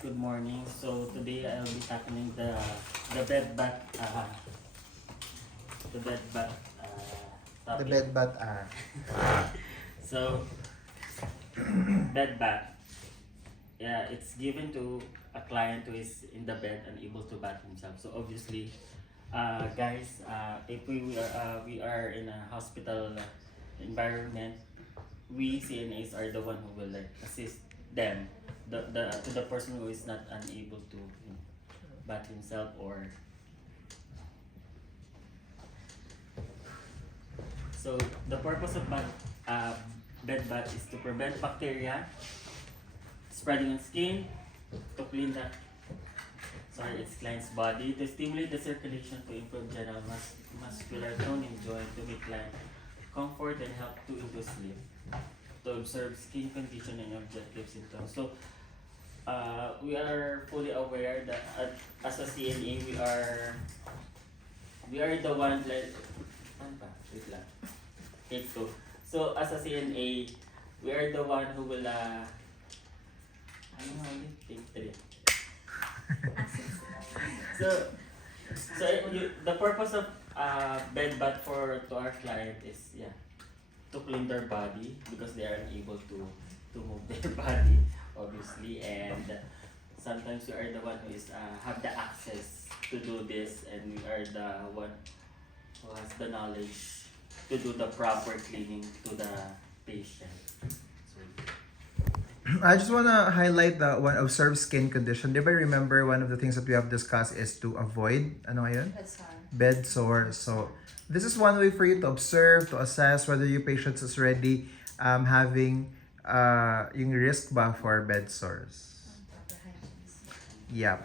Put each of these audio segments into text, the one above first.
good morning. So today I'll be tackling the bed bath the bed bath The topic. bed bath So bed bath, yeah, it's given to a client who is in the bed unable to bath himself. So obviously, guys, if we are in a hospital environment, we CNAs are the one who will like assist them, to the person who is not unable to bath himself or. So the purpose of bed bath is to prevent bacteria spreading on skin, to clean its client's body, to stimulate the circulation, to improve general muscular tone and joint, to make client comfort and help to induce sleep, to observe skin condition and objective symptoms. So we are fully aware that as a CNA we are the one like wait lang. Take two. So as a CNA, we are the one who will take three. So the purpose of bed bath to our client is to clean their body because they are unable to move their body obviously, and sometimes we are the one who is have the access to do this, and we are the one who has the knowledge to do the proper cleaning to the patient. So, I just want to highlight the one observed skin condition. If I remember, one of the things that we have discussed is to avoid bed sores. So this is one way for you to observe, to assess whether your patient is already having yung risk ba for bed sores. Yeah.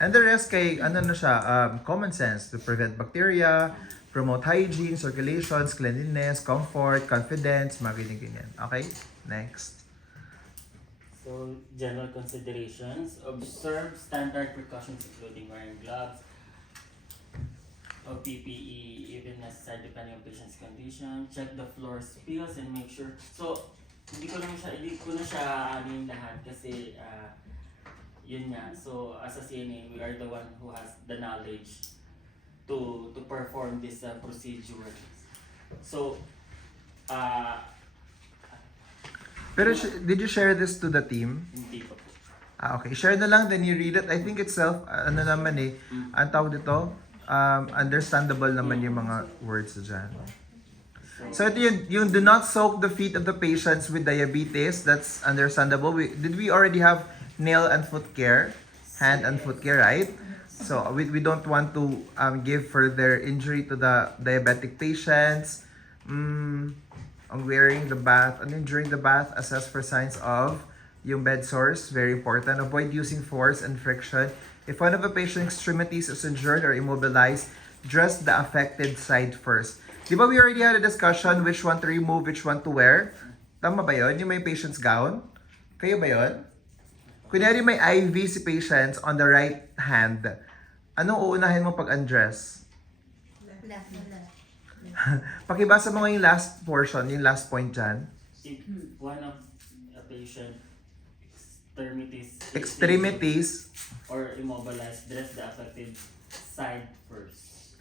And the rest kay ano na siya, common sense to prevent bacteria, promote hygiene, circulation, cleanliness, comfort, confidence, mga ganyan. Okay? Next. So, general considerations. Observe standard precautions including wearing gloves or PPE even necessary depending on patient's condition. Check the floor spills and make sure. So, hindi ko na siya anin lahat kasi yun nga. So, as a CNA, we are the one who has the knowledge to perform this procedure. So, Pero did you share this to the team? hindi pa po. Okay. Share na lang, then you read it. I think itself, ano naman ang tawag dito, understandable naman yung mga words dyan. So ito yung do not soak the feet of the patients with diabetes. That's understandable. Did we already have nail and foot care? Hand and foot care, right? So we don't want to give further injury to the diabetic patients. On wearing the bath, and then during the bath, assess for signs of yung bed sores. Very important. Avoid using force and friction. If one of the patient's extremities is injured or immobilized, dress the affected side first. Di ba we already had a discussion which one to remove, which one to wear? Tama ba yun? Yung may patient's gown? Kayo ba yun? Kunyari may IV si patients on the right hand. Anong uunahin mo pag undress? Left. Pakibasa mo yung last portion, yung last point dyan. If one of a patient Extremities. or immobilized, dress the affected side first.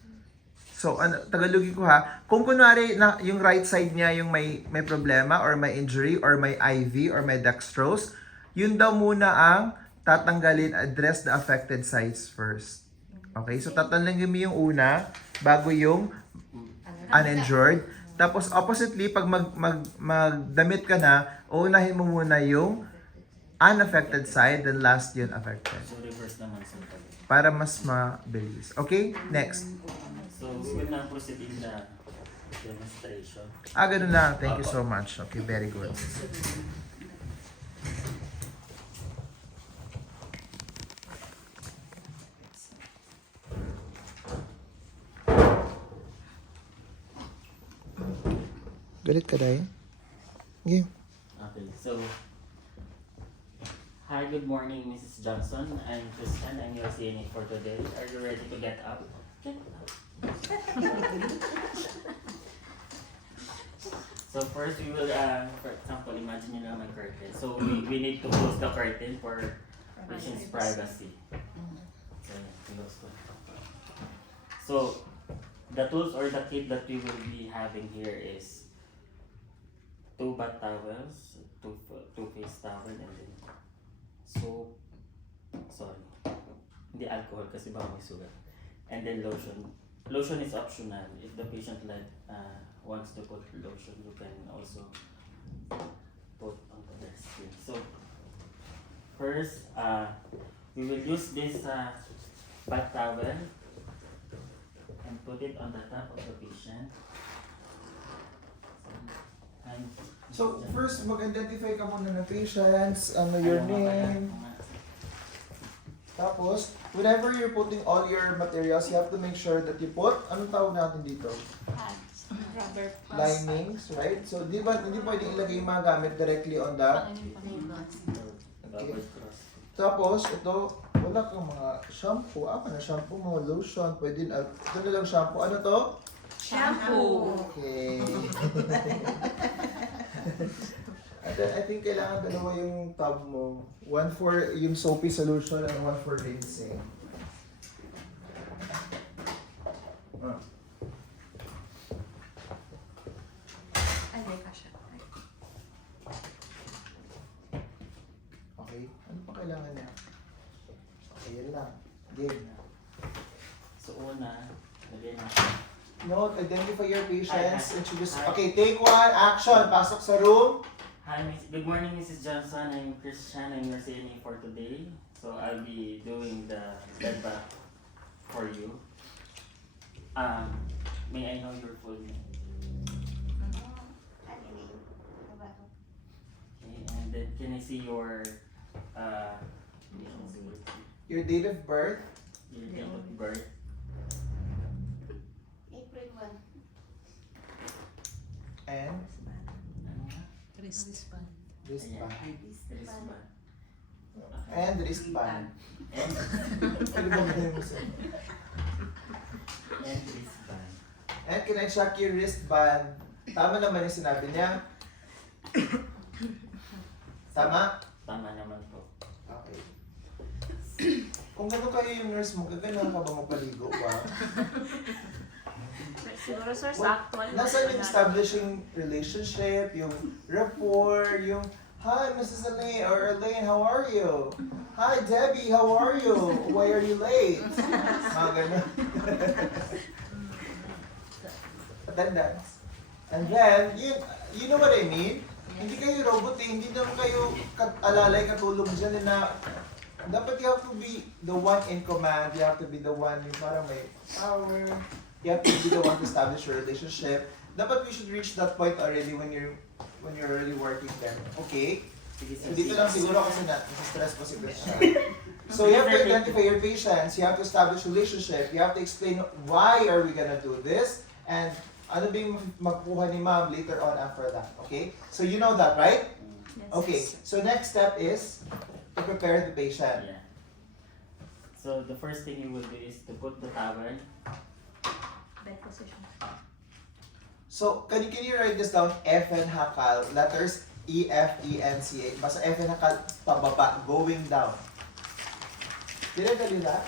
So, Tagalogin ko ha. Kung kunwari na yung right side niya yung may problema or may injury or may IV or may dextrose, yun daw muna ang tatanggalin, address the affected sides first. Okay? So, tatanggalin mo yung una bago yung uninjured. Tapos, oppositely, pag magdamit ka na, uunahin mo muna yung unaffected side, then last yun affected. So reverse naman sa Para mas mabilis. Okay? Next. So we will now proceed in the demonstration. Ganun lang. Thank you so much. Okay, very good. Galit ka dahil? Okay. Okay, so hi, good morning, Mrs. Johnson. I'm Christian. I'm your CNA for today. Are you ready to get up? So first we will, for example, imagine nyo na may curtain. So we need to close the curtain for patient's privacy. So, close ko. So, the tools or the kit that we will be having here is 2 bath towels, 2 face towel, and then soap. Sorry, hindi alcohol kasi baka may sugat. And then lotion. Lotion is optional. If the patient wants to put lotion, you can also put onto their skin. So first, we will use this bath towel and put it on the top of the patient. And So, first, mag-identify ka muna ng patients, your name. Tapos, whenever you're putting all your materials, you have to make sure that you put, anong tawag natin dito? Pads. Rubber pads. Linings, right? So, hindi pwedeng ilagay yung mga gamit directly on the... Okay. Tapos, ito, wala kang mga shampoo. Na shampoo, mga lotion, pwede na. Ito na lang shampoo. Ano to? Shampoo. Okay. And then, I think kailangan dalawa yung tub mo. One for yung soapy solution and one for rinsing. Ay, may kasha. Okay. Ano pa kailangan niya? Okay, yan lang. Game. so una, lagyan natin. Note, identify your patients. Introduce. Okay, take one. Action. Pasok sa room. Hi, good morning, Mrs. Johnson. I'm Christian. I'm your CNA for today. So I'll be doing the bed bath for you. May I know your full name? Okay, and then can I see your Your date of birth. date of birth? April 1. And Wristband. wristband. Wristband. And wristband. And Ano ba ganyan mo sir? and wristband. And can I check your wristband? Tama naman yung sinabi niya. Tama? Tama naman po. Okay. Kung gano'n kayo yung nurse mo, gagano'n ka ba magpaligo ba? Siguro sir, Well, sa actual. Nasaan yung establishing relationship, yung rapport, yung hi, Mrs. Elaine, or Elaine, how are you? Hi, Debbie, how are you? Why are you late? Mga ganun. Attendance. And then, you know what I mean? Hindi kayo robot eh, hindi naman kayo alalay katulong dyan na dapat you have to be the one in command, you have to be the one yung parang may power, you have to be the one to establish your relationship. Dapat we should reach that point already when you're already working there. Okay? Sige, So dito lang siguro kasi nasa-stress po si Christian. So you have to identify your patients, you have to establish relationship, you have to explain why are we gonna do this, and ano ba yung magkuha ni ma'am later on after that. Okay? So you know that, right? Okay. So next step is to prepare the patient. Yeah. So the first thing you will do is to put the towel. Bed position. So, can you write this down? F and hakal, letters E, F, E, N, C, A. Basta F and hakal, pababa, going down. Did I tell you that?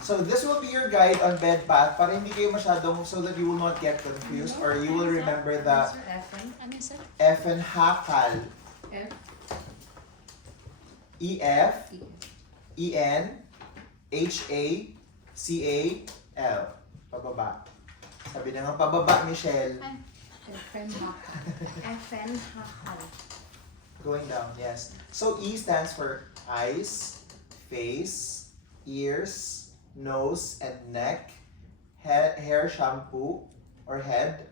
So, this will be your guide on bed bath para hindi kayo masyadong, so that you will not get confused or you will remember the Sir, FN. Ano yun, sir? F and hakal. F. E, F, E, N, H, A, C, A, L. Pababa. Sabi na nga, pababa, Michelle. FN hakal. FN hakal. Going down, yes. So E stands for eyes, face, ears, nose, and neck. Hair shampoo or head.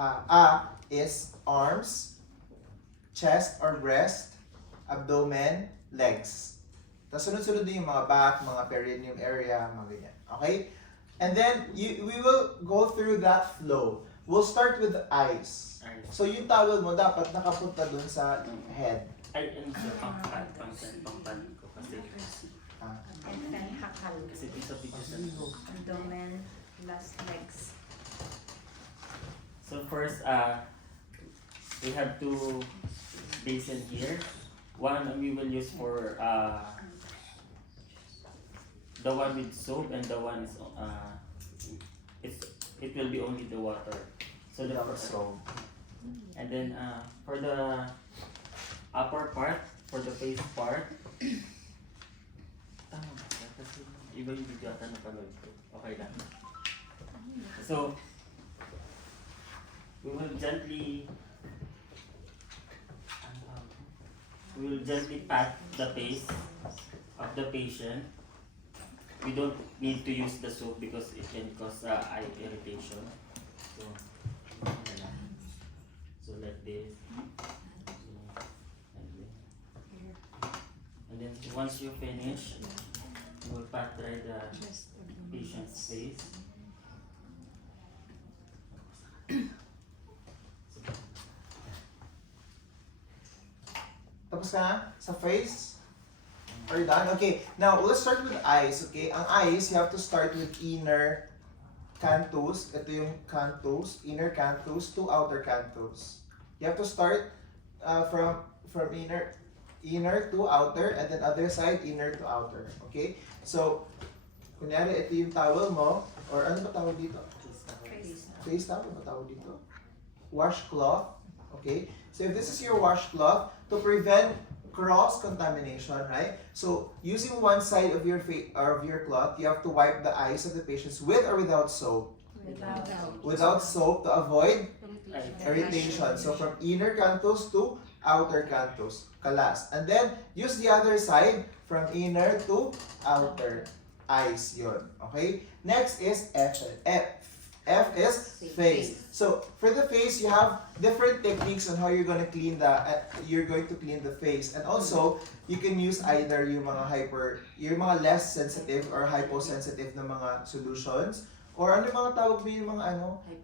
A is arms, chest or breast, abdomen, legs. Tapos sunod-sunod din yung mga back, mga perineum area, mga ganyan. Okay? And then, we will go through that flow. We'll start with the eyes. So yung towel mo dapat nakapunta dun sa head. Ay, ano siya, pangpad ko kasi FN hakal. kasi piece of pictures. Abdomen, last legs. So first, we have two basin here. one we will use for the one with soap, and the one is it will be only the water. So the first So, and then for the upper part, for the face part, tama ba? Kasi iba yung video ata na panood ko. Okay lang. So, we will gently pat the face of the patient. We don't need to use the soap because it can cause eye irritation. So, so like this. And then once you finish, you will pat dry the patient's face. tapos ka na sa face? Are you done? Okay, now let's start with eyes, okay? Ang eyes, you have to start with inner canthus. Ito yung canthus, inner canthus to outer canthus. You have to start from inner to outer, and then other side, inner to outer. Okay? So, kunyari, ito yung towel mo, or ano ba tawag dito? Face towel ba tawag dito? Washcloth. Okay? So, if this is your washcloth, to prevent cross-contamination, right? So, using one side of your face or of your cloth, you have to wipe the eyes of the patients with or without soap. Without soap to avoid irritation. So, from inner canthus to outer canthus, kalas. And then, use the other side from inner to outer eyes, yun. Okay? Next is F. F is face. So for the face, you have different techniques on how you're going to clean the face, and also you can use either yung mga less sensitive or hyposensitive na mga solutions, or ano yung mga tawag mo yung mga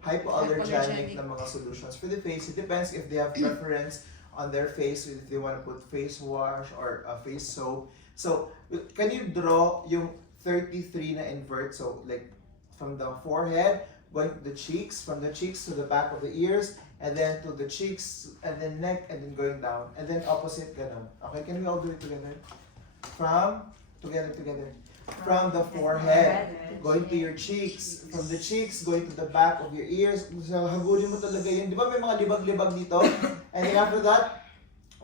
hypoallergenic na mga solutions for the face. It depends if they have preference on their face, if they want to put face wash or face soap. So can you draw yung 33 na invert? So like from the forehead going to the cheeks, from the cheeks to the back of the ears, and then to the cheeks, and then neck, and then going down, and then opposite ganon. Okay, can we all do it together? Together. From the forehead, going to your cheeks, from the cheeks, going to the back of your ears. So, hagulin mo talaga yun. Di ba may mga libag-libag dito? And then after that,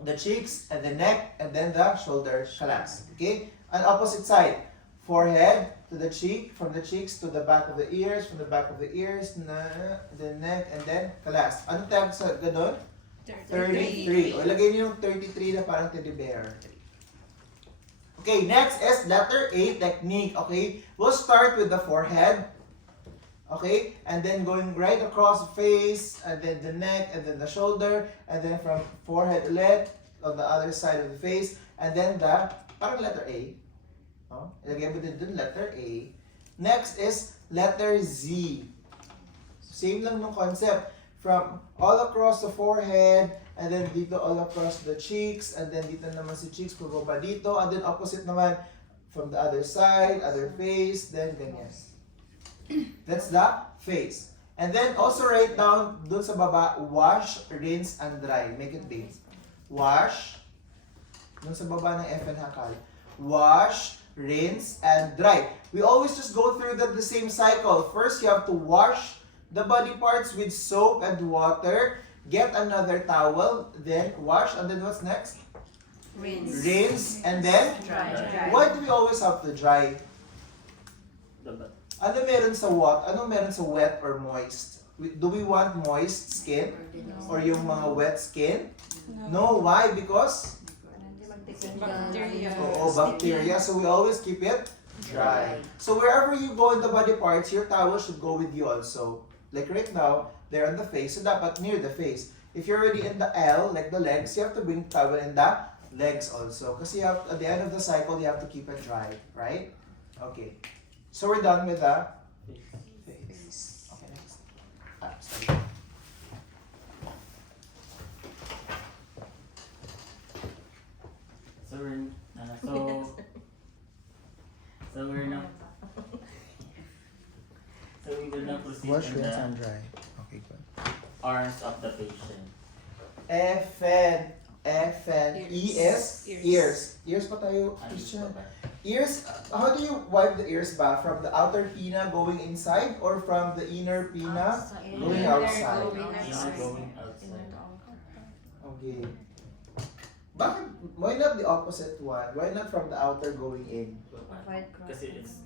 the cheeks, and the neck, and then the shoulder, kalas. Okay? And opposite side, forehead, to the cheek, from the cheeks to the back of the ears, from the back of the ears, the neck, and then kalas. Ano tawag sa ganon? 33. O ilagay niyo yung 33 na parang teddy bear. Okay, next is letter A technique. Okay, we'll start with the forehead. Okay, and then going right across the face, and then the neck, and then the shoulder, and then from forehead ulit on the other side of the face, and then the parang letter A. Oh, ilagay mo din dun, letter A. Next is letter Z. Same lang ng concept. From all across the forehead, and then dito all across the cheeks, and then dito naman si cheeks, pababa dito, and then opposite naman from the other side, other face, then ganyan. That's the face. And then also write down dun sa baba, wash, rinse, and dry. Make it big. Wash, dun sa baba ng F and hakal. Wash, rinse, and dry. We always just go through the same cycle. First, you have to wash the body parts with soap and water. Get another towel, then wash, and then what's next? Rinse, and then? Dry. Why do we always have to dry? Ano meron sa wet or moist? Do we want moist skin? Or yung mga wet skin? No, why? Because? Bacteria. Bacteria. So we always keep it dry. So wherever you go in the body parts, your towel should go with you also. Like right now, they're on the face, so dapat near the face. If you're already in the L, like the legs, you have to bring towel in the legs also. Kasi you have, at the end of the cycle, you have to keep it dry, right? Okay. So we're done with the face. Okay, next. Sorry. So we will now proceed Wash, in rinse, the and dry. Okay, good. arms of the patient. F and F and E is Ears. ears. Ears pa tayo, Ayos Christian. pa ba? Ears, how do you wipe the ears ba? From the outer pinna going inside or from the inner pinna going outside? Inner going outside. Okay. Bakit? Why not the opposite one? Why not from the outer going in? Kasi it's,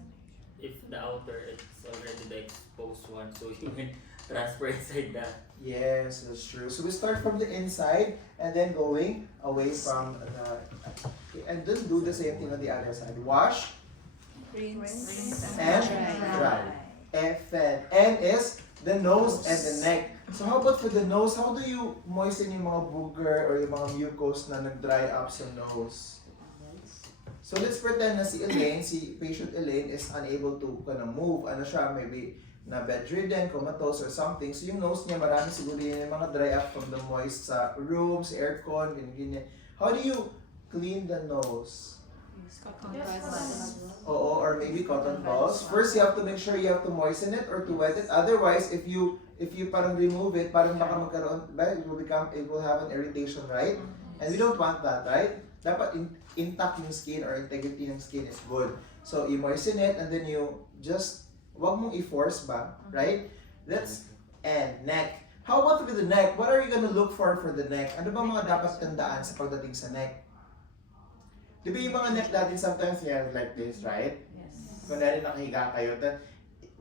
if the outer, it's already the exposed one, so you can transfer inside that. Yes, that's true. So we start from the inside and then going away from the... And then do the same thing on the other side. Wash Rinse. and dry. F and N is the nose and the neck. So how about for the nose? How do you moisten yung mga booger or yung mga mucus na nag-dry up sa nose? So let's pretend na si Elaine, si patient Elaine is unable to move. Ano siya, maybe na bedridden, comatose or something. So yung nose niya, marami siguro yun yung mga dry up from the moist sa room, sa aircon, ganyan. How do you clean the nose? Oo, or maybe cotton balls. First, you have to make sure you have to moisten it or to wet it. Otherwise, if you parang remove it, parang baka magkaroon, it will have an irritation, right? And we don't want that, right? Dapat intact yung skin or integrity ng skin is good. So, you moisten it and then you just, wag mong i-force ba, right? That's, and neck. How about with the neck? What are you gonna look for the neck? Ano ba mga dapat tandaan sa pagdating sa neck? Di ba yung mga neck natin sometimes they are like this, right? Yes. Kunwari nakahiga kayo, then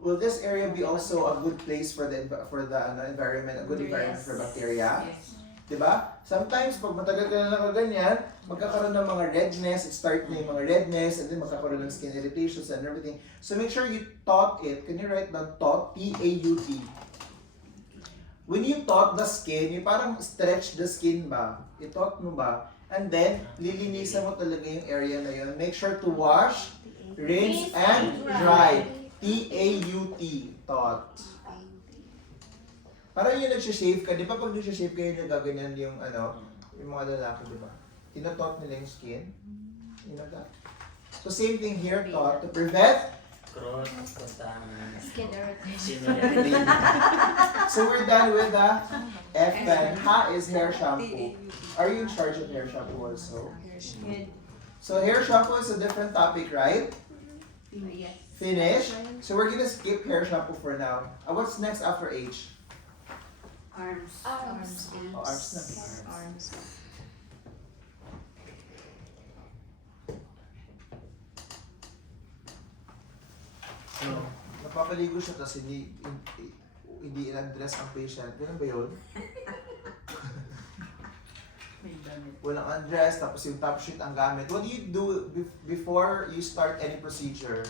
will this area be also a good place for the environment, a good environment for bacteria? Yes. Diba? Sometimes, pag matagal ka na ganyan, magkakaroon ng mga redness, it start na yung mga redness, and then magkakaroon ng skin irritations and everything. So make sure you taut it. Can you write down taut? T-A-U-T. When you taut the skin, you parang stretch the skin ba? I-taut mo ba? And then, lilinisan mo talaga yung area na yun. Make sure to wash, rinse, and dry. T-A-U-T. Taut. Parang yung nagsishave ka, di ba pag nagsishave kayo yung gaganyan yung yung mga lalaki, di ba? Tinatot nila yung skin. You know that? So same thing here, taut to prevent. Cross, contaminant. Skin irritation. So we're done with the F and Ha is hair shampoo. Are you in charge of hair shampoo also? So hair shampoo is a different topic, right? Yes. Finish. So we're gonna skip hair shampoo for now. What's next after H? Arms. Oh, arms na. Arms. So, napapaligo siya tapos hindi in-address ang patient. Ganun ba yun? Walang undress, tapos yung top sheet ang gamit. What do you do before you start any procedure?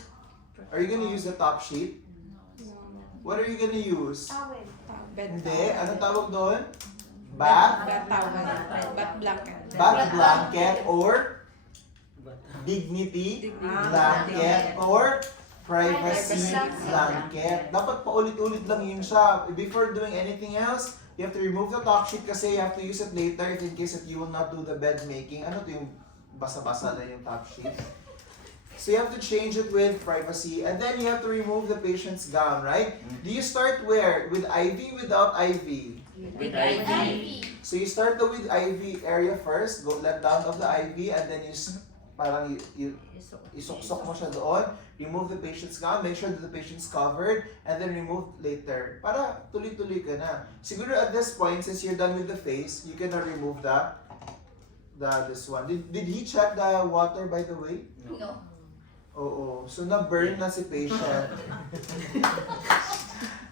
Are you gonna use the top sheet? What are you gonna use? Hindi. Anong tawag doon? Bath blanket or dignity blanket or privacy blanket. Dapat paulit-ulit lang yun siya. Before doing anything else, you have to remove the top sheet kasi you have to use it later if in case that you will not do the bed making. Ano to yung basa-basa na yung top sheet? So you have to change it with privacy and then you have to remove the patient's gown, right? Do you start where? With IV, without IV? With IV. So you start the with IV area first, go let down of the IV and then parang isuksok mo siya doon, remove the patient's gown, make sure that the patient's covered, and then remove later. Para tuloy-tuloy ka na. Siguro at this point, since you're done with the face, you can remove this one. Did he check the water by the way? No. Oo. So na-burn na si patient.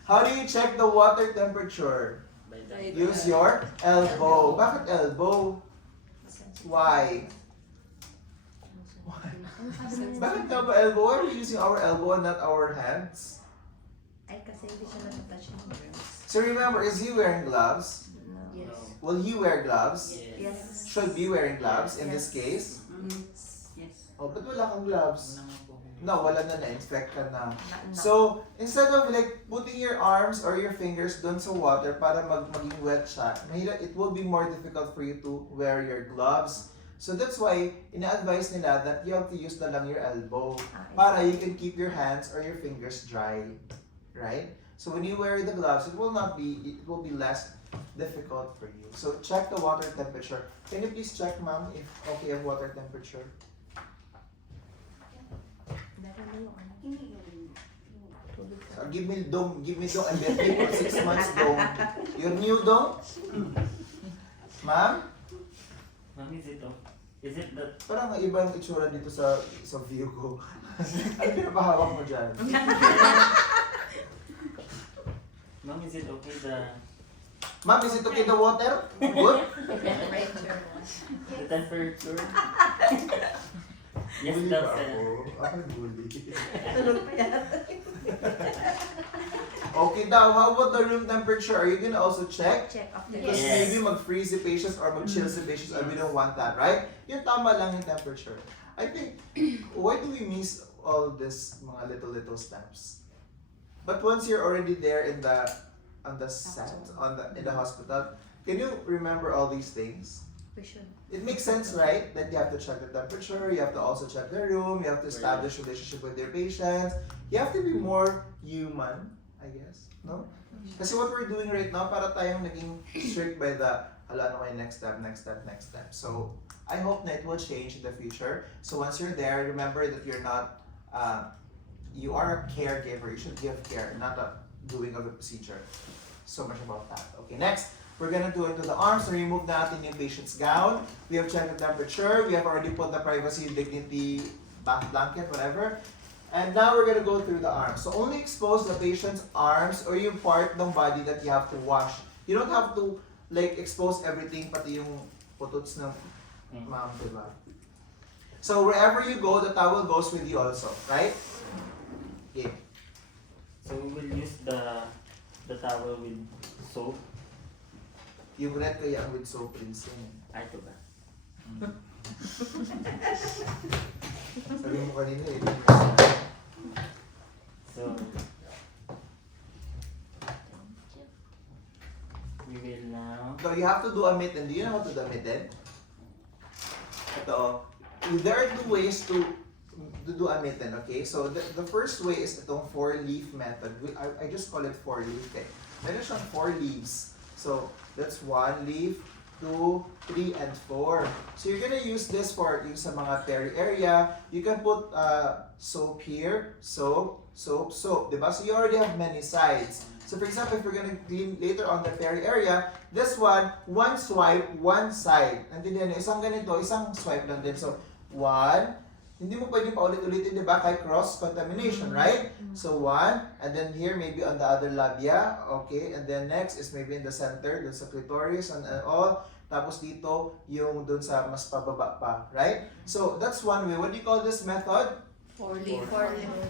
How do you check the water temperature? By the Use your elbow. Bakit elbow? Why? Bakit ka ba elbow? Why are we using our elbow and not our hands? Ay, kasi hindi siya natatouch ng girls. So remember, is he wearing gloves? Yes. Will he wear gloves? Yes. Should be wearing gloves in this case? Yes. Oh, ba't wala kang gloves? No, wala na-infect ka na. No. So, instead of like putting your arms or your fingers doon sa water para maging wet siya, it will be more difficult for you to wear your gloves. So that's why, ina-advise nila that you have to use na lang your elbow para you can keep your hands or your fingers dry. Right? So when you wear the gloves, it will be less difficult for you. So check the water temperature. Can you please check, ma'am, if okay ang water temperature? Give me dong, and then for 6 months dong. You're new dong? Ma'am? Ma'am, is it the Parang iba yung itsura dito sa view ko. Ano pinapahawak mo dyan? Ma'am, is it okay the Ma'am, is it okay the water? Good? the temperature? Yes, Bully that's ba ako? Ako bully. Tulog pa yan. Okay daw, how about the room temperature? Are you gonna also check? Check after Because Yes. maybe mag-freeze the patients or mag-chill the patients and we don't want that, right? Yung tama lang yung temperature. I think, why do we miss all this mga little steps? But once you're already there in the set, in the hospital, can you remember all these things? We should. It makes sense, right? That you have to check the temperature, you have to also check the room, you have to establish relationship with your patients. You have to be more human, I guess, no? Kasi what we're doing right now, para tayong naging strict by the, hala, ano kayo, next step. So, I hope that it will change in the future. So once you're there, remember that you're not, you are a caregiver. You should give care, not a doing of the procedure. So much about that. Okay, next, we're gonna do into the arms. So remove natin yung patient's gown. We have checked the temperature. We have already put the privacy, dignity, bath blanket, whatever. And now we're gonna go through the arms. So only expose the patient's arms or yung part ng body that you have to wash. You don't have to like expose everything, pati yung putots ng ma'am, diba? So wherever you go, the towel goes with you also, right? Okay. So we will use the towel with soap. Yung red kaya with soap rinsing. Ay, ito ba? Sabi mo kanina eh. So we will now. So you have to do a mitten. Do you know how to do a mitten? Ito. There are two ways to do a mitten, okay? So the first way is itong 4-leaf method. I just call it 4-leaf. Okay. Meron siyang 4 leaves. So that's 1 leaf, 2, 3, and 4. So you're gonna use this for yung sa mga peri area. You can put soap here, soap, diba? So you already have many sides. So for example, if we're gonna clean later on the peri area, this one swipe, one side. Nandiyan niyo, isang ganito, isang swipe lang din. So 1, hindi mo pwedeng paulit-ulitin, di ba? Kay cross-contamination, right? So 1, and then here maybe on the other labia, okay? And then next is maybe in the center, dun sa clitoris and all. Tapos dito, yung dun sa mas pababa pa, right? So that's one way. What do you call this method? 4-leaf.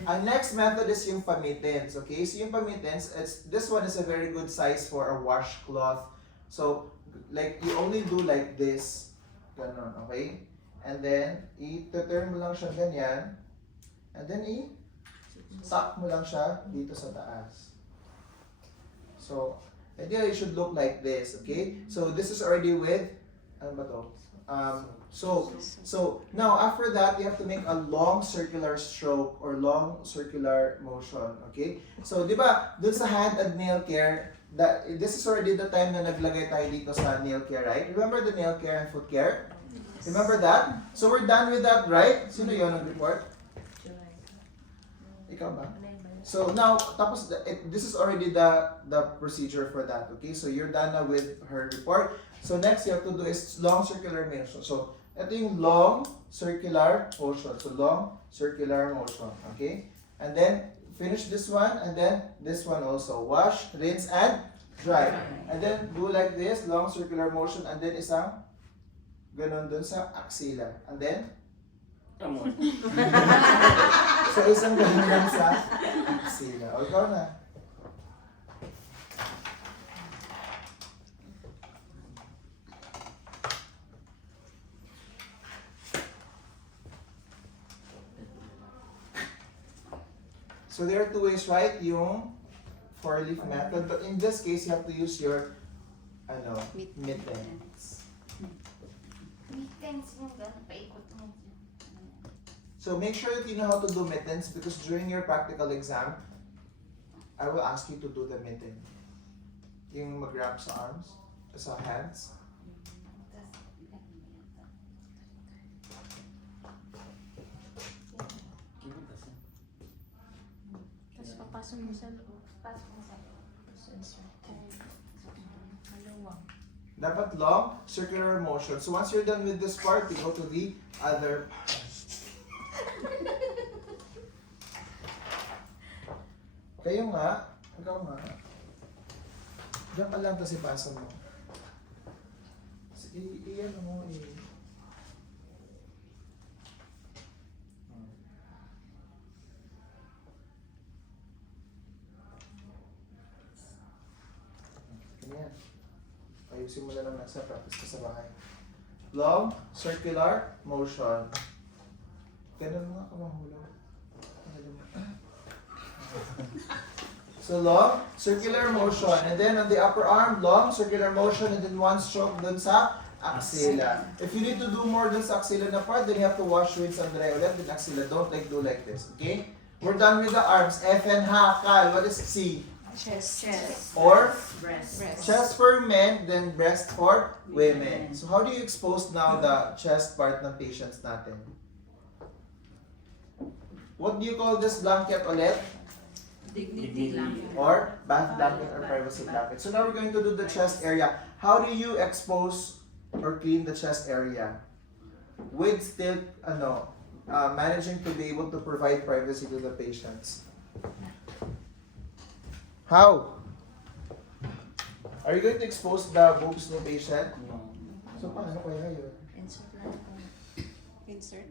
Ang next method is yung pamittens, okay? So yung pamittens, this one is a very good size for a washcloth. So, like, you only do like this, ganon, okay? And then, i-turn mo lang siya ganyan, and then i-suck mo lang siya dito sa taas. So, ideally, it should look like this, okay? So, this is already with, ano ba to? So now after that, you have to make a long circular stroke or long circular motion, okay? So, di ba, dun sa hand and nail care, this is already the time na naglagay tayo dito sa nail care, right? Remember the nail care and foot care? Remember that? So we're done with that, right? Sino yun ang report? Ikaw ba? So now, tapos this is already the procedure for that, okay? So you're done now with her report. So next you have to do is long circular motion. So ito yung long circular motion. So long circular motion, okay? And then finish this one and then this one also. Wash, rinse, and dry. And then do like this, long circular motion, and then isang ganon dun sa axilla. And then Come on. so isang ganon lang sa axilla. O ikaw na. So there are two ways, right? Yung 4-leaf method, but in this case, you have to use your mittens. Mittens yung gano'n, paikot mo. So make sure that you know how to do mittens because during your practical exam, I will ask you to do the mitten. Yung mag-wrap sa arms, sa hands. Gimik kasi. Tapos papasok mo sa loob. Pasok mo sa loob. Maluwang. Dapat long, circular motion. So once you're done with this part, you go to the other. Kayo nga, ikaw nga. Diyan ka lang kasi pasa mo. Iyan mo eh. Ganyan. Ayusin mo na lang nasa practice ka sa bahay. Long, circular motion. Ganun nga ka mahulog. So long, circular motion. And then on the upper arm, long, circular motion. And then one stroke dun sa axilla. If you need to do more dun sa axilla na part, then you have to wash, rinse, and dry ulit with axilla. Don't do like this. Okay? We're done with the arms. F and hakal. What is C? Chest. Or Breast. chest for men, then breast for women. So how do you expose now the chest part ng patients natin? What do you call this blanket ulit? Dignity lang. Or bath blanket or privacy blanket. So now we're going to do the chest area. How do you expose or clean the chest area? With still, managing to be able to provide privacy to the patients. How? Are you going to expose the boobs ng patient? No. So paano kaya yun? Insert lang po. Insert?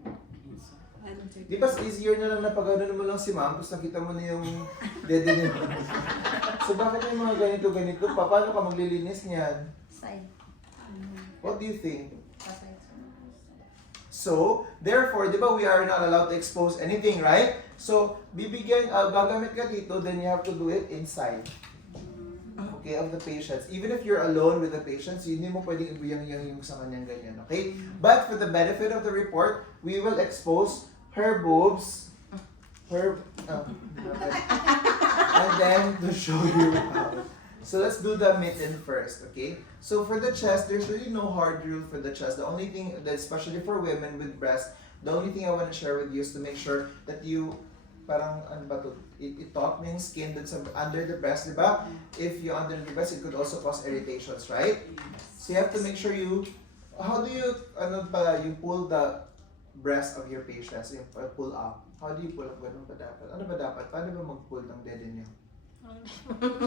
Di ba easier na lang na pag-ano mo lang si ma'am, tapos nakita mo na yung dede niya. So bakit may mga ganito pa? Paano ka maglilinis niyan? Side. What do you think? Paside. So, therefore, di ba we are not allowed to expose anything, right? So, gagamit ka dito, then you have to do it inside. Okay, of the patients. Even if you're alone with the patients, hindi mo pwedeng ibuyang-yang yung sa kanyang ganyan, okay? But for the benefit of the report, we will expose her boobs, and then to show you how. So let's do the mitten first, okay? So for the chest, there's really no hard rule for the chest. The only thing, especially for women with breast, the only thing I want to share with you is to make sure that you, parang, ano ba to? Itok mo yung skin dun sa, under the breast, di ba? If you under the breast, it could also cause irritations, right? So you have to make sure you, how do you, you pull the breast of your patients, yung pull up? How do you pull up? Ganun ba dapat? Ano ba dapat? Paano ba mag-pull ng dede niyo? Kung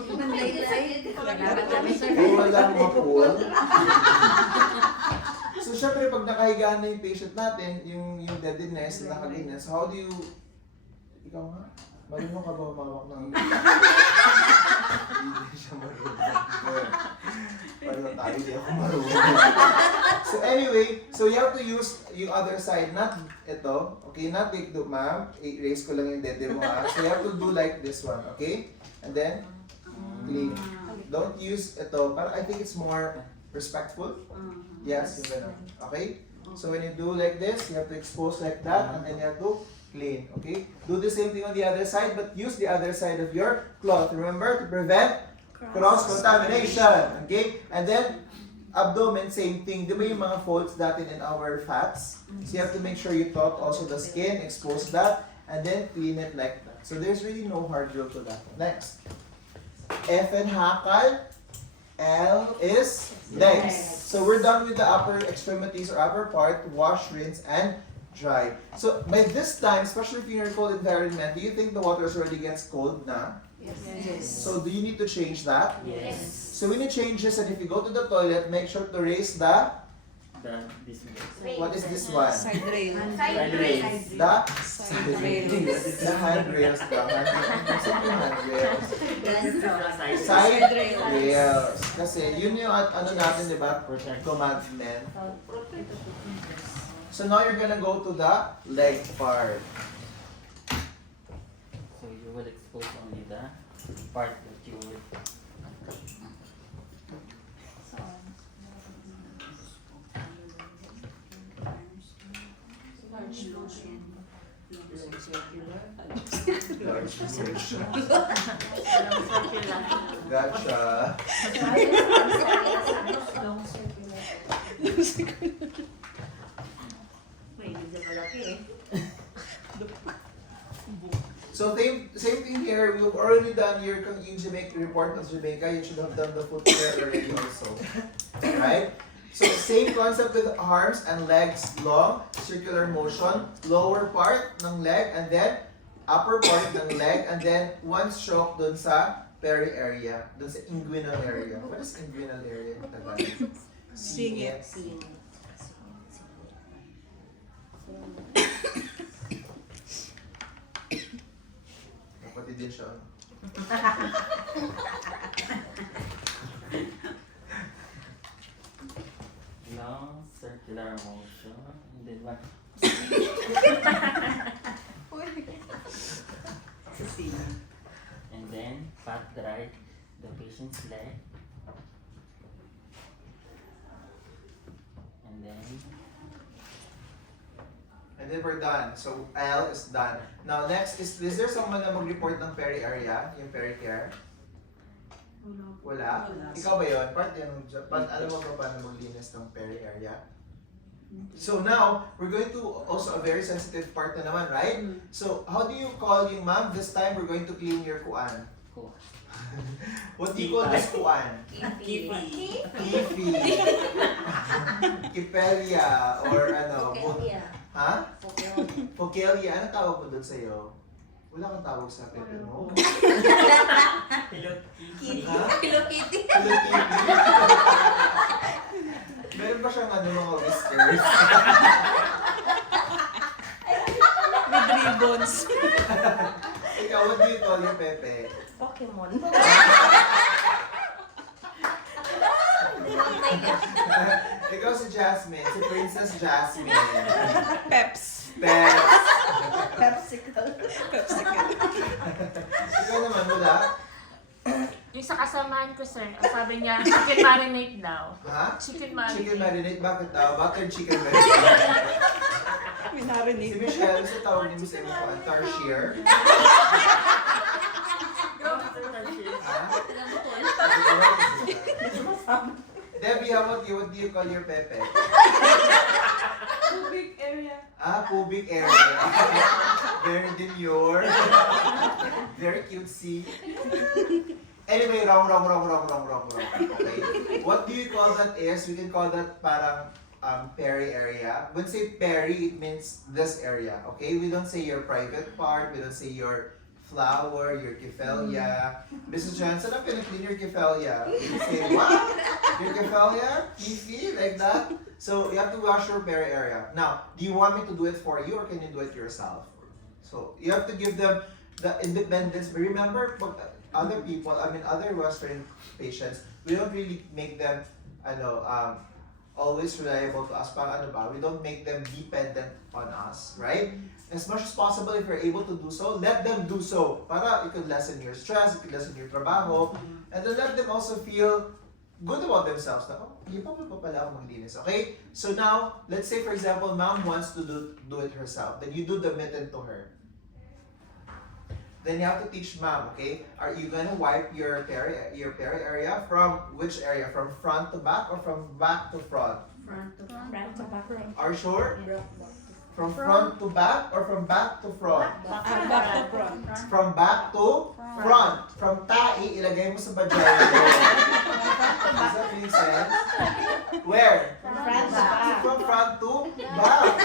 walang ma-pull. So syempre, pag nakahiga na yung patient natin, yung deadness, nakaganyan, so how do you, ikaw nga, marunong ka ba umawak ng hindi siya marunong. Pareho tayo, hindi ako marunong. So anyway, so you have to use yung other side, not ito, okay? Not like, ma'am, i-raise ko lang yung dede mo ha. So you have to do like this one, okay? And then, clean. Don't use ito, parang I think it's more respectful. Yes, yung gano'n. Okay? So when you do like this, you have to expose like that, and then you have to clean. Okay? Do the same thing on the other side, but use the other side of your cloth. Remember to prevent cross-contamination. Okay? And then, abdomen, same thing. Di ba yung mga folds natin in our fats? So you have to make sure you taut also the skin, expose that, and then clean it like that. So there's really no hard rule to that. Next. F and hakal. L is legs. So we're done with the upper extremities or upper part. Wash, rinse, and dry. So by this time, especially if you're in a cold environment, do you think the water already gets cold na? Yes. So do you need to change that? Yes. So when you change this, and if you go to the toilet, make sure to raise the, This one. what is this one? Side rail. Side rails. The Side rails. the handrails. The handrails. Side Side rails. rails. Kasi yun yung ano natin, di ba? Protect. Commandment. So now you're gonna go to the leg part. So you will expose only the part that you will. Large lotion. Circular. Gotcha. So same thing here. We've already done your Jamaica report of Jamaica. You should have done the footwear already also, right? So same concept with arms and legs long, circular motion, lower part ng leg and then upper part ng leg and then one stroke dun sa peri area, dun sa inguinal area. What is inguinal area in Tagalog? Singit. Kapatid din siya. Long circular motion. And then what? And then pat right the patient's leg. And then we're done. So L is done. Now next is there someone na mag-report ng peri area, yung peri care? Wala? Ikaw ba yun? Part yan, alam mo ba paano maglinis ng peri area? So now, we're going to also a very sensitive part na naman, right? So, how do you call yung ma'am? This time, we're going to clean your kuan. Cool. What do you call this kuan? Kipi. Kipi. Kipelia. Or ano? Ha? Fokelia. Anong tawag mo doon sa'yo? Wala kang tawag sa pepe mo? Hello, Kitty. Ha? Hello Kitty. Hello, Kipi. Meron ba siyang ano mga whiskers? With ribbons. Ikaw, what do you call your pepe? Pokemon. Ikaw si Jasmine, si Princess Jasmine. Peps. Peps. Popsicle. Popsicle. Ikaw naman, wala? Yung sa kasamahan ko, sir, ang sabi niya, chicken marinate daw. Ha? Chicken marinate. Chicken marinade? Bakit daw? Buttered chicken marinade. Si Minarinate. Michelle, sa tawag ni Miss Emma ko, ang tarsier. Ha? Debbie, how about you? What do you call your pepe? Big area. Ah, pubic area. Very demure. Very cutesy. Anyway, wrong. Okay. What do you call that is? We can call that parang peri area. When say peri, it means this area. Okay? We don't say your private part. We don't say your flower, your kephalia. Mrs. Johnson, I'm gonna clean your kephalia. You say, what? Your kephalia? Kifi? Like that? So, you have to wash your peri area. Now, do you want me to do it for you or can you do it yourself? So, you have to give them the independence. But remember, other people, other Western patients, we don't really make them, always reliable to us. We don't make them dependent on us, right? As much as possible, if you're able to do so, let them do so. Para it could lessen your stress, it could lessen your trabaho, and then let them also feel good about themselves. Na, hindi pa pala ako maglinis, okay? So now, let's say for example, mom wants to do it herself. Then you do the mitten to her. Then you have to teach mom, okay? Are you gonna wipe your peri area from which area? From front to back or from back to front? Front to back. Are you sure? From front to back or from back to front? Back to front. From back to front. From tae, ilagay mo sa vagina mo. Does that make sense? Where? From front to back.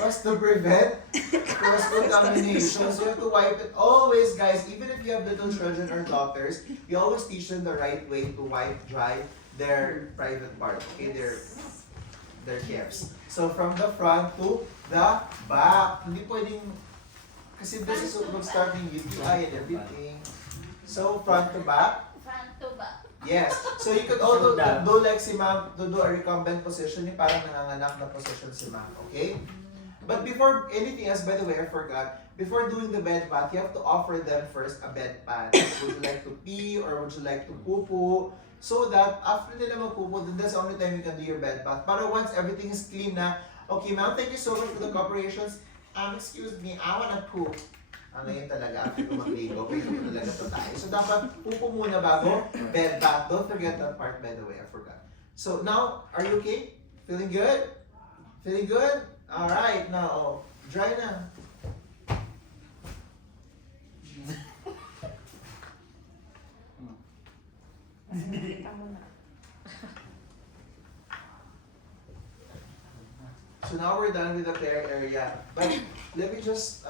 First to prevent cross-contamination, so you have to wipe it always, guys. Even if you have little children or daughters, you always teach them the right way to wipe dry their private part, okay, their caps. So from the front to the back. Hindi pwedeng, kasi this is starting UTI and everything. So front to back. Front to back. Yes. So you could also do like si ma'am, to do a recumbent position, yung parang nanganganak na position si ma'am, okay? But before anything else, by the way, I forgot, before doing the bed bath, you have to offer them first a bed pad. Would you like to pee or would you like to poo-poo? So that after nila magpupo, then that's the only time you can do your bed bath. Para once everything is clean na, Okay, ma'am, thank you so much for the cooperations. Excuse me, I wanna poop. Ngayon talaga, after ko magligo, kaya yun talaga to tayo. So, dapat pupo muna bago bed bath. Don't forget that part, by the way, I forgot. So, now, are you okay? Feeling good? Feeling good? Alright, now, dry na. So now we're done with the pair area. But let me just,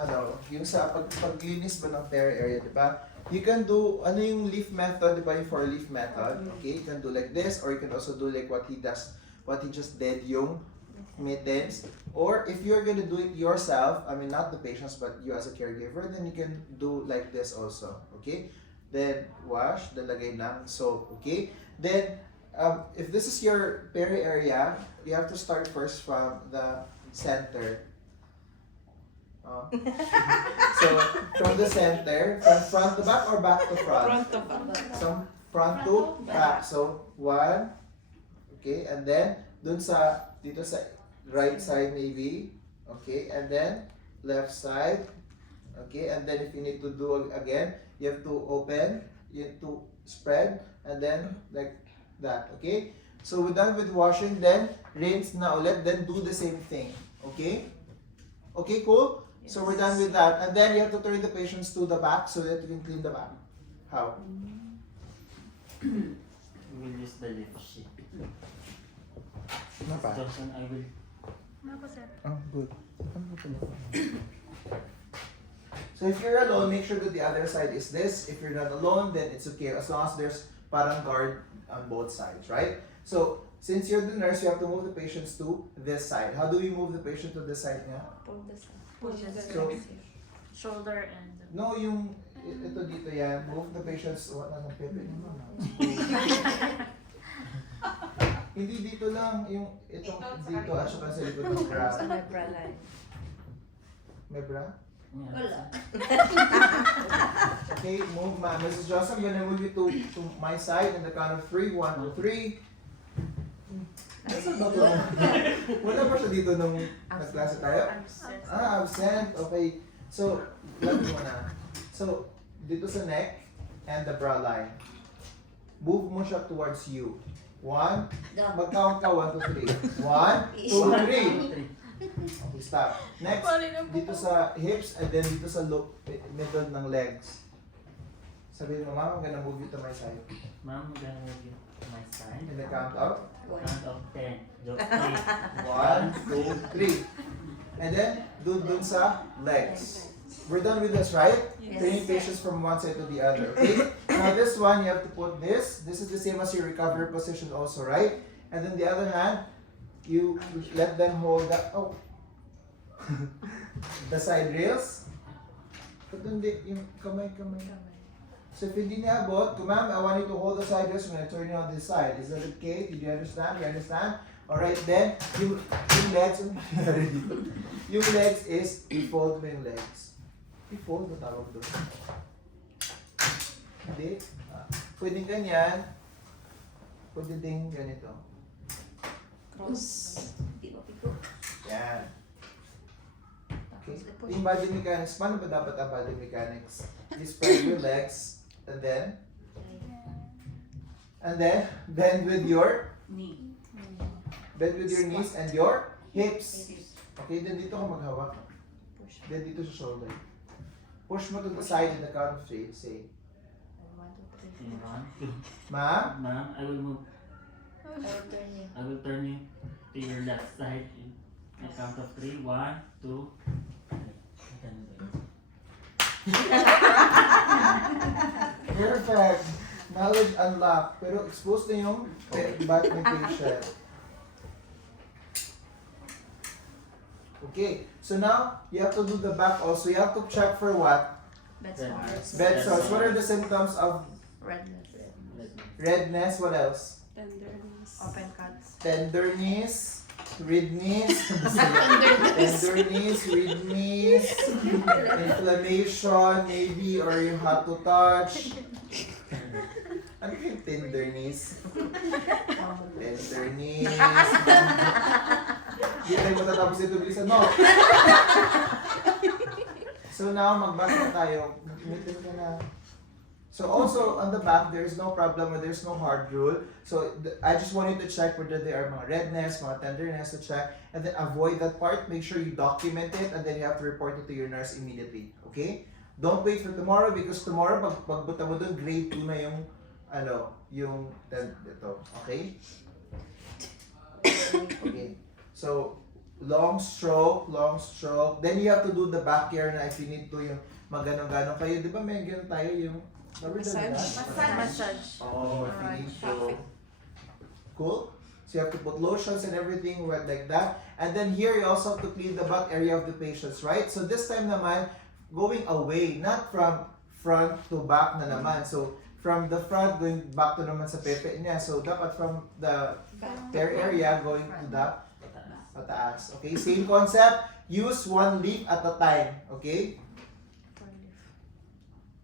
yung sa paglinis ba ng pair area, di ba? You can do, yung leaf method, di ba? Yung for leaf method. Okay, you can do like this, or you can also do like what he just did, yung mittens. Or if you're gonna do it yourself, I mean not the patients, but you as a caregiver, then you can do like this also. Okay? Then wash, then lagay ng soap. Okay? Then, if this is your peri area, you have to start first from the center. So, from the center, from front to back or back to front? Front to back. So, front to back. So, 1, okay, and then, dito sa right side maybe, okay, and then, left side, okay, and then if you need to do again, you have to open, you have to spread, and then, like that, okay? So we're done with washing, then rinse na ulit, then do the same thing, okay? Okay, cool? Yes. So we're done with that, and then you have to turn the patients to the back so that you can clean the back. How? We'll use the left sheet. Johnson, I will. Oh, good. So if you're alone, make sure that the other side is this. If you're not alone, then it's okay, as long as there's parang guard on both sides, right? So, since you're the nurse, you have to move the patients to this side. How do we move the patient to this side nga? Pull this up. So, Shoulder and... no, yung ito dito yan. Move the patients. What na ng pepe naman? Hindi dito lang. Yung ito dito at saka sa likod ng bra. Sa may bra line. May bra? Wala. Okay, move ma'am. Mrs. Johnson, I'm gonna move you to my side in the count of 3. 1, 2, 3. Nasaan ba ito? Wala ba siya dito nung nag-klase tayo? Absent. Okay. So, lagi mo na. So, dito sa neck and the bra line. Move mo siya towards you. 1. Mag-count ka. 1, 2, 3. 1, 2, 3. Okay, stop. Next, dito sa hips and then dito sa middle ng legs. Sabihin mo, Ma'am, I'm gonna move you to my side. Ma'am, I'm gonna move you to my side. And then count out. Count of 10. 1, 2, 3. And then, dun sa legs. We're done with this, right? Yes. Training patients from one side to the other, okay? Now this one, you have to put this. This is the same as your recovery position also, right? And then the other hand, you let them hold the, the side rails. But hindi, yung kamay. So if hindi niya abot, ma'am, I want you to hold the side rails when I turn you on this side. Is that okay? Did you understand? You understand? Alright, then, yung legs, yung legs is, i-fold mo yung legs. I-fold mo tawag doon. Hindi. Pwedeng ganyan. Pwede ding ganito. Cross. Di ba piko? Yan. Okay. Yung body mechanics, paano ba dapat ang body mechanics? You spread your legs, and then bend with your Knee. knees and your hips. Okay, then dito ka maghawak. Then dito sa shoulder. Push mo to the side in the count of 3. Say, 1, 2. Ma'am, Ma'am, I will move. I will turn you to your left side in the count of 3. 1, 2, 3. perfect. Knowledge unlocked. Pero expose na yung back ng patient. Okay, so now you have to do the back also. You have to check for what? Bed Redness. sores. Bed sores. What are the symptoms of Redness. redness? What else? Tenderness. Open cuts. Tenderness, redness, tenderness, redness, inflammation maybe, or yung hot to touch. Ano yung tenderness? Tenderness, Hindi tayo matatapos ito bilisan mo. So now, magbasa tayo. Mag-imitin ka na. So also, on the back, there's no problem or there's no hard rule. So I just want you to check whether there are mga redness, mga tenderness to check. And then avoid that part. Make sure you document it and then you have to report it to your nurse immediately. Okay? Don't wait for tomorrow because tomorrow, pagbuta mo doon, grade 2 na yung, ito. Okay? Okay. So, long stroke. Then you have to do the back care na if you need to yung magano-gano kayo. Di ba may gano tayo yung Massage. Oh, if you need to. Cool? So you have to put lotions and everything like that. And then here you also have to clean the back area of the patients, right? So this time naman, going away, not from front to back na naman. So from the front going back to naman sa pepe niya. So dapat from the tear area going to the pataas. Okay, same concept. Use one leaf at a time. Okay?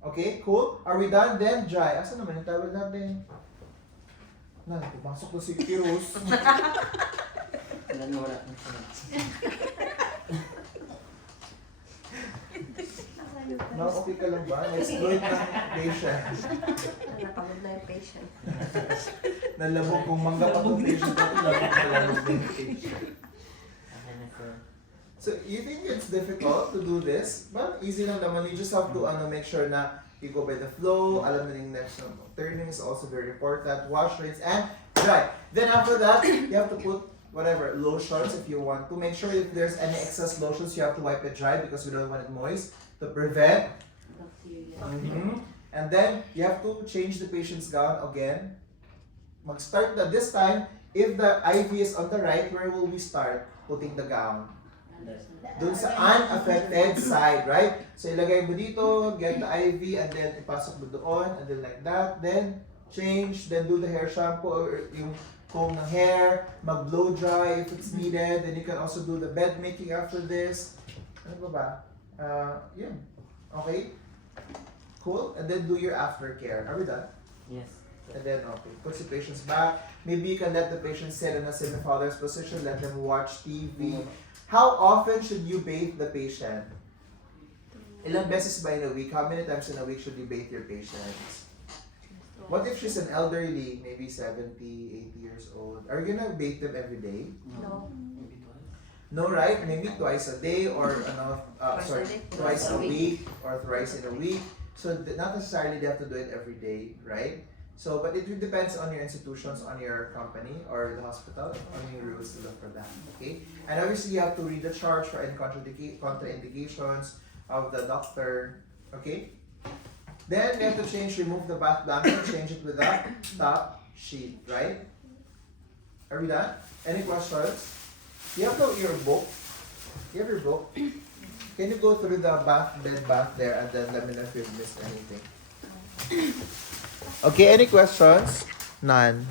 Okay, cool. Are we done? Then dry. Asa naman yung towel natin? Pumasok na si Kirus. Alam mo, wala na siya. Okay ka lang ba? Na-exploit ng patient. Napagod na yung patient. Nalabog kung mangga pa itong patient natin. Nalabog na yung patient. Okay na, sir. So, you think it's difficult to do this? But easy lang naman. You just have to make sure na you go by the flow. Alam na yung next one. Turning is also very important. Wash, rinse, and dry. Then after that, you have to put whatever lotions if you want to. Make sure if there's any excess lotions, you have to wipe it dry because we don't want it moist to prevent. And then you have to change the patient's gown again. Mag-start na this time. If the IV is on the right, where will we start putting the gown? Doon sa unaffected side, right? So ilagay mo dito, get the IV, and then ipasok mo doon, and then like that. Then change, then do the hair shampoo or yung comb ng hair, mag-blow dry if it's needed. Then you can also do the bed making after this. Ano ba? Yun. Okay? Cool? And then do your aftercare. Are we done? Yes. And then, okay, put the patients back. Maybe you can let the patient sit in a semi-father's position, let them watch TV. How often should you bathe the patient? Ilang beses ba in a week? How many times in a week should you bathe your patients? What if she's an elderly, maybe 70, 80 years old? Are you gonna bathe them every day? No. Maybe twice. No, right? Maybe twice a day or twice a a week or thrice in a week. So not necessarily they have to do it every day, right? So, but it depends on your institutions, on your company or the hospital, on your rules to look for that. Okay, and obviously you have to read the chart for any contraindications of the doctor. Okay, then you have to remove the bath blanket, change it with a top sheet. Right? Are we done? Any questions? You have your book. You have your book. Can you go through the bed bath there and then let me know if you've missed anything? Okay, any questions? None.